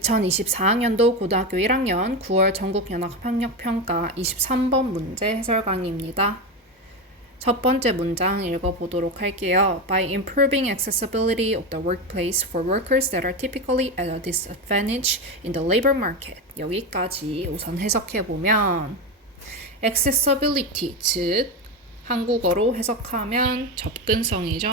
2024학년도 고등학교 1학년 9월 전국연합학력평가 23번 문제 해설 강의입니다. 첫 번째 문장 읽어보도록 할게요. By improving accessibility of the workplace for workers that are typically at a disadvantage in the labor market. 여기까지 우선 해석해보면 accessibility, 즉 한국어로 해석하면 접근성이죠.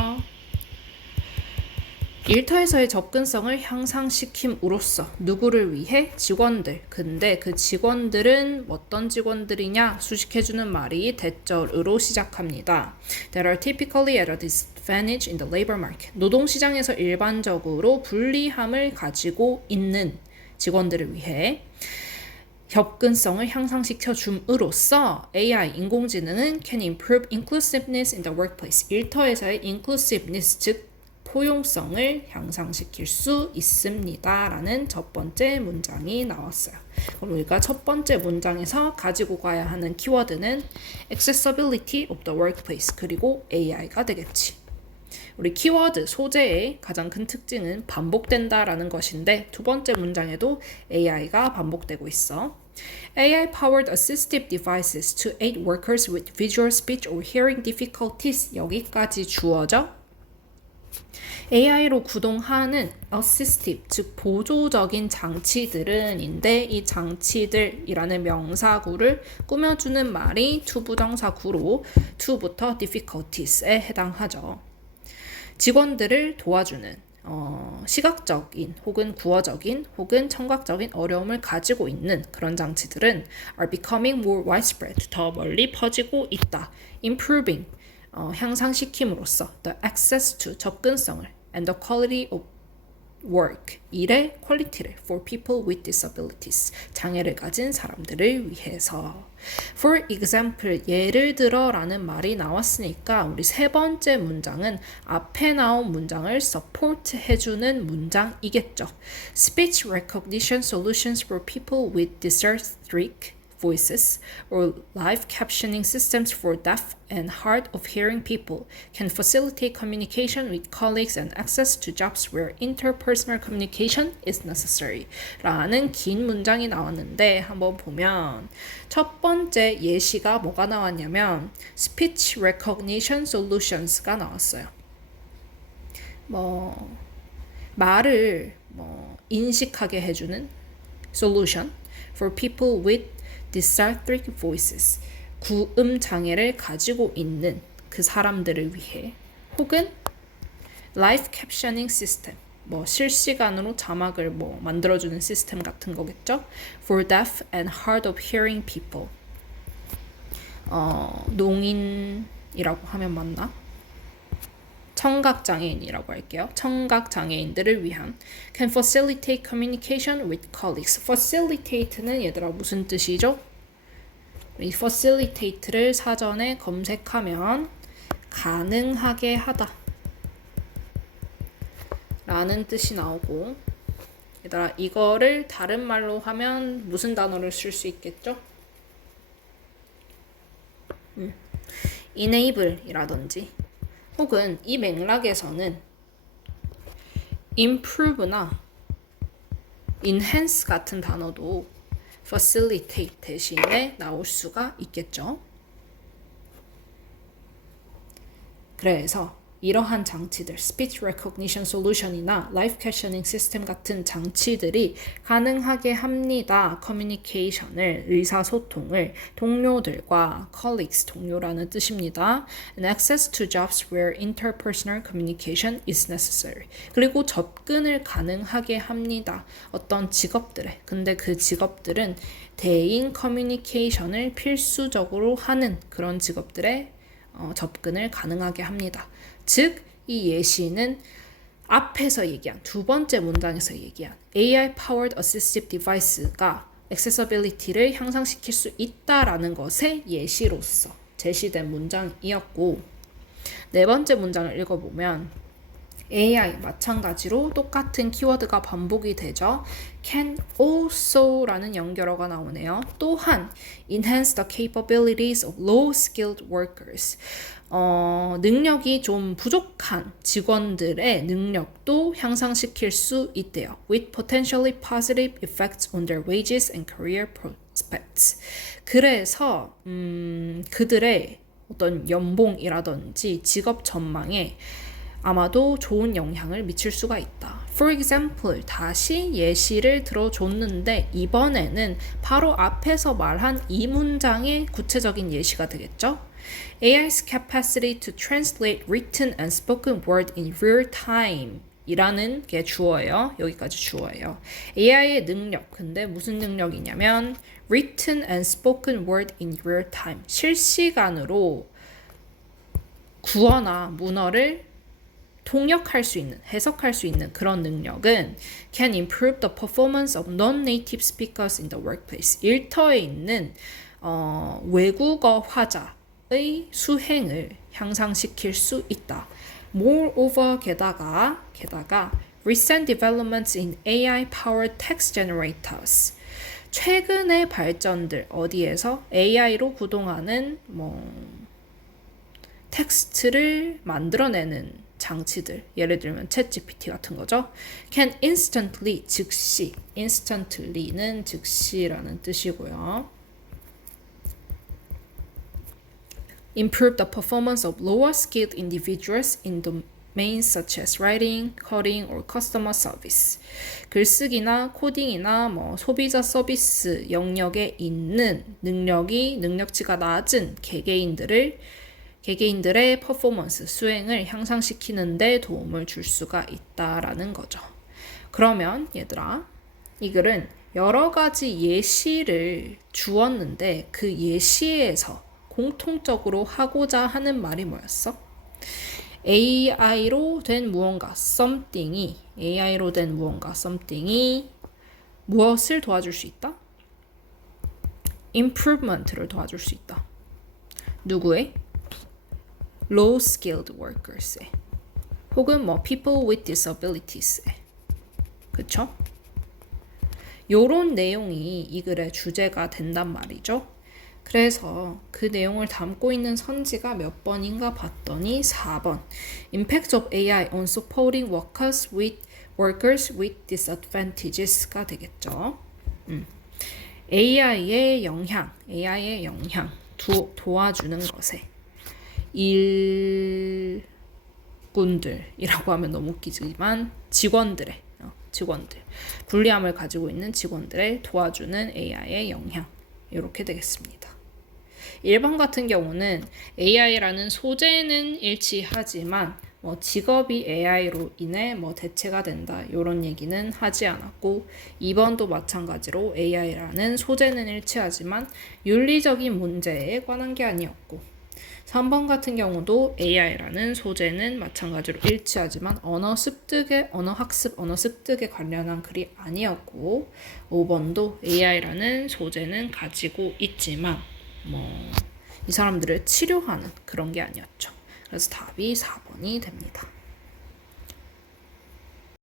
일터에서의 접근성을 향상시킴으로써 누구를 위해? 직원들. 근데 그 직원들은 어떤 직원들이냐? 수식해주는 말이 대절으로 시작합니다. That are typically at a disadvantage in the labor market. 노동시장에서 일반적으로 불리함을 가지고 있는 직원들을 위해 접근성을 향상시켜 줌으로써 AI, 인공지능은 can improve inclusiveness in the workplace. 일터에서의 inclusiveness, 즉 포용성을 향상시킬 수 있습니다. 라는 첫 번째 문장이 나왔어요. 그럼 우리가 첫 번째 문장에서 가지고 가야 하는 키워드는 accessibility of the workplace 그리고 AI가 되겠지. 우리 키워드 소재의 가장 큰 특징은 반복된다라는 것인데 두 번째 문장에도 AI가 반복되고 있어. AI-powered assistive devices to aid workers with visual speech or hearing difficulties. 여기까지 주어져. AI로 구동하는 assistive, 즉 보조적인 장치들은인데 이 장치들이라는 명사구를 꾸며주는 말이 투부정사구로 to부터 difficulties에 해당하죠. 직원들을 도와주는 시각적인 혹은 구어적인 혹은 청각적인 어려움을 가지고 있는 그런 장치들은 are becoming more widespread, 더 멀리 퍼지고 있다. improving, 향상시킴으로써 the access to, 접근성을 and the quality of work, 일의 퀄리티를 for people with disabilities, 장애를 가진 사람들을 위해서. For example, 예를 들어 라는 말이 나왔으니까 우리 세 번째 문장은 앞에 나온 문장을 support 해주는 문장이겠죠. Speech recognition solutions for people with dysarthric voices or live captioning systems for deaf and hard of hearing people can facilitate communication with colleagues and access to jobs where interpersonal communication is necessary. 라는 긴 문장이 나왔는데 한번 보면 첫 번째 예시가 뭐가 나왔냐면 speech recognition solutions가 나왔어요. 말을 인식하게 해주는 solution for people with dysarthric voices, 구음 장애를 가지고 있는 그 사람들을 위해, 혹은 live captioning system, 실시간으로 자막을 만들어주는 시스템 같은 거겠죠. For deaf and hard of hearing people, 농인이라고 하면 맞나? 청각장애인이라고 할게요. 청각장애인들을 위한 can facilitate communication with colleagues. facilitate는 얘들아 무슨 뜻이죠? 이 facilitate를 사전에 검색하면 가능하게 하다 라는 뜻이 나오고, 얘들아 이거를 다른 말로 하면 무슨 단어를 쓸 수 있겠죠? enable 이라든지, 혹은 이 맥락에서는 improve나 enhance 같은 단어도 facilitate 대신에 나올 수가 있겠죠. 그래서 이러한 장치들, speech recognition solution이나 live captioning system 같은 장치들이 가능하게 합니다. 커뮤니케이션을, 의사소통을 동료들과 colleagues, 동료라는 뜻입니다. and access to jobs where interpersonal communication is necessary. 그리고 접근을 가능하게 합니다. 어떤 직업들에. 근데 그 직업들은 대인 커뮤니케이션을 필수적으로 하는 그런 직업들에 접근을 가능하게 합니다. 즉, 이 예시는 앞에서 얘기한 두 번째 문장에서 얘기한 AI-powered assistive device가 accessibility를 향상시킬 수 있다라는 것의 예시로서 제시된 문장이었고, 네 번째 문장을 읽어보면 AI 마찬가지로 똑같은 키워드가 반복이 되죠. can also라는 연결어가 나오네요. 또한 enhance the capabilities of low-skilled workers. 능력이 좀 부족한 직원들의 능력도 향상시킬 수 있대요. With potentially positive effects on their wages and career prospects. 그래서 그들의 어떤 연봉이라든지 직업 전망에 아마도 좋은 영향을 미칠 수가 있다. For example, 다시 예시를 들어줬는데 이번에는 바로 앞에서 말한 이 문장의 구체적인 예시가 되겠죠? AI's capacity to translate written and spoken word in real time 이라는 게 주어예요. 여기까지 주어예요. AI의 능력, 근데 무슨 능력이냐면 written and spoken word in real time, 실시간으로 구어나 문어를 통역할 수 있는, 해석할 수 있는 그런 능력은 can improve the performance of non-native speakers in the workplace. 일터에 있는 외국어 화자의 수행을 향상시킬 수 있다. Moreover, 게다가 recent developments in AI-powered text generators. 최근의 발전들 어디에서 AI로 구동하는 텍스트를 만들어내는 장치들, 예를 들면 챗GPT 같은 거죠. can instantly, 즉시, instantly는 즉시라는 뜻이고요. improve the performance of lower skilled individuals in domains such as writing, coding, or customer service. 글쓰기나 코딩이나 소비자 서비스 영역에 있는 능력치가 낮은 개개인들의 퍼포먼스, 수행을 향상시키는 데 도움을 줄 수가 있다라는 거죠. 그러면 얘들아, 이 글은 여러 가지 예시를 주었는데 그 예시에서 공통적으로 하고자 하는 말이 뭐였어? AI로 된 무언가, something이 무엇을 도와줄 수 있다? improvement를 도와줄 수 있다. 누구의? low skilled workers에, 혹은 people with disabilities에. 그쵸? 요런 내용이 이 글의 주제가 된단 말이죠. 그래서 그 내용을 담고 있는 선지가 몇 번인가 봤더니 4번. Impact of AI on supporting workers with disadvantages가 되겠죠. AI의 영향, 도와주는 것에 일꾼들이라고 하면 너무 웃기지만 직원들, 불리함을 가지고 있는 직원들을 도와주는 AI의 영향, 이렇게 되겠습니다. 1번 같은 경우는 AI라는 소재는 일치하지만 직업이 AI로 인해 대체가 된다, 이런 얘기는 하지 않았고, 2번도 마찬가지로 AI라는 소재는 일치하지만 윤리적인 문제에 관한 게 아니었고, 3번 같은 경우도 AI라는 소재는 마찬가지로 일치하지만 언어 학습, 언어 습득에 관련한 글이 아니었고, 5번도 AI라는 소재는 가지고 있지만 이 사람들을 치료하는 그런 게 아니었죠. 그래서 답이 4번이 됩니다.